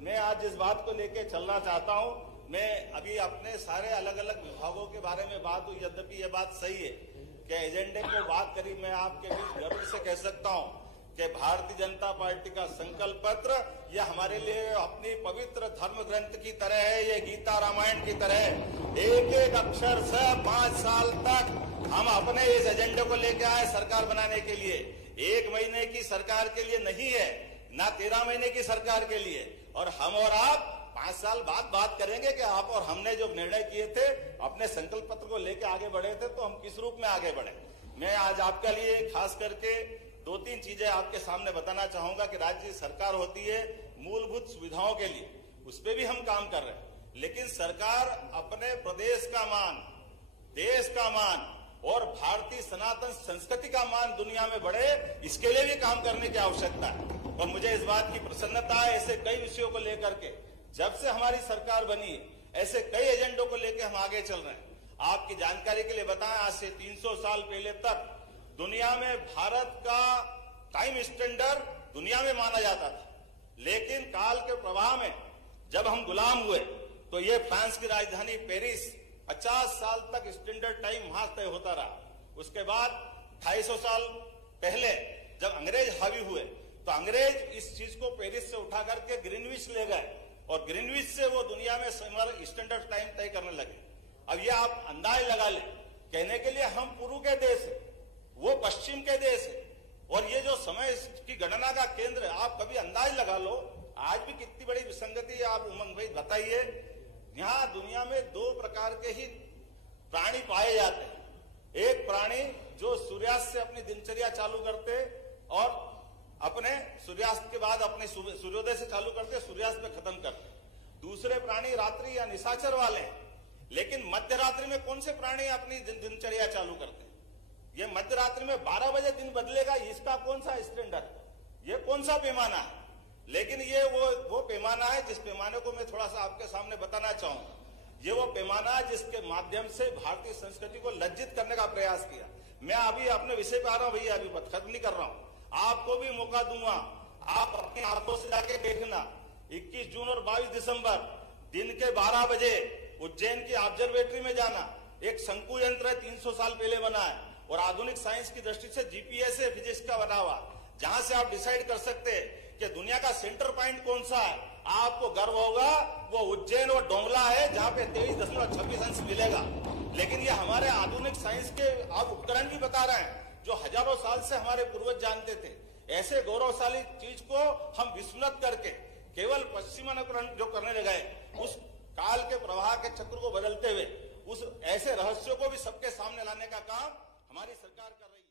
मैं आज इस बात को लेकर चलना चाहता हूं। मैं अभी अपने सारे अलग अलग विभागों के बारे में बात हुई, यद्यपि ये बात सही है कि एजेंडे को बात करी। मैं आपके बीच गर्व से कह सकता हूं कि भारतीय जनता पार्टी का संकल्प पत्र यह हमारे लिए अपनी पवित्र धर्म ग्रंथ की तरह है, ये गीता रामायण की तरह है। एक एक अक्षर से 5 साल तक हम अपने इस एजेंडे को लेकर आए सरकार बनाने के लिए। 1 महीने की सरकार के लिए नहीं है, ना 13 महीने की सरकार के लिए। और हम और आप 5 साल बाद बात करेंगे कि आप और हमने जो निर्णय किए थे, अपने संकल्प पत्र को लेकर आगे बढ़े थे, तो हम किस रूप में आगे बढ़े। मैं आज आपके लिए खास करके 2-3 चीजें आपके सामने बताना चाहूंगा कि राज्य सरकार होती है मूलभूत सुविधाओं के लिए, उस पर भी हम काम कर रहे हैं। लेकिन सरकार अपने प्रदेश का मान, देश का मान और भारतीय सनातन संस्कृति का मान दुनिया में बढ़े, इसके लिए भी काम करने की आवश्यकता है। और मुझे इस बात की प्रसन्नता है, ऐसे कई विषयों को लेकर के जब से हमारी सरकार बनी, ऐसे कई एजेंडों को लेकर हम आगे चल रहे हैं। आपकी जानकारी के लिए बताएं, आज से 300 साल पहले तक दुनिया में भारत का टाइम स्टैंडर्ड दुनिया में माना जाता था। लेकिन काल के प्रवाह में जब हम गुलाम हुए तो ये फ्रांस की राजधानी पेरिस 50 साल तक स्टैंडर्ड टाइम वहां तय होता रहा। उसके बाद 250 साल पहले जब अंग्रेज हावी हुए तो अंग्रेज इस चीज को पेरिस से उठा करके ग्रीनविच ले गए और ग्रीनविच से वो दुनिया में स्टैंडर्ड टाइम तय करने लगे। अब ये आप अंदाज लगा ले, कहने के लिए हम पूर्व के देश है, वो पश्चिम के देश है, और ये जो समय की गणना का केंद्र है, आप कभी अंदाज लगा लो आज भी कितनी बड़ी विसंगति है। आप उमंग भाई बताइए, यहाँ दुनिया में 2 प्रकार के ही प्राणी पाए जाते हैं। एक प्राणी जो सूर्यास्त से अपनी दिनचर्या चालू करते और अपने सूर्यास्त के बाद अपने सूर्योदय से चालू करते, सूर्यास्त में खत्म करते। दूसरे प्राणी रात्रि या निशाचर वाले हैं। लेकिन मध्य रात्रि में कौन से प्राणी अपनी दिनचर्या चालू करते हैं? ये मध्य रात्रि में 12 बजे दिन बदलेगा, इसका कौन सा स्टैंडर्ड, ये कौन सा पैमाना है? लेकिन ये वो पैमाना है जिस पैमाने को मैं थोड़ा सा आपके सामने बताना चाहूंगा। ये वो पैमाना है जिसके माध्यम से भारतीय संस्कृति को लज्जित करने का प्रयास किया। मैं अभी अपने विषय पे आ रहा हूं भैया, अभी खत्म नहीं कर रहा हूं। आपको भी मौका दूंगा, आप अपनी आंखों से जाके देखना। 21 जून और 22 दिसंबर दिन के 12 बजे उज्जैन की ऑब्जर्वेटरी में जाना। एक शंकु यंत्र है, 300 साल पहले बना है और आधुनिक साइंस की दृष्टि से जीपीएस है, फिजिक्स का बना हुआ, जहां से आप डिसाइड कर सकते हैं कि दुनिया का सेंटर पॉइंट कौन सा है। आपको गर्व होगा वो उज्जैन और डोंगला है, जहां पे 23.26 अंश मिलेगा। लेकिन ये हमारे आधुनिक साइंस के आप उपकरण भी बता रहे हैं जो हजारों साल से हमारे पूर्वज जानते थे। ऐसे गौरवशाली चीज को हम विस्मृत करके केवल पश्चिमानुकरण जो करने लगे, उस काल के प्रवाह के चक्र को बदलते हुए उस ऐसे रहस्यों को भी सबके सामने लाने का काम हमारी सरकार कर रही है।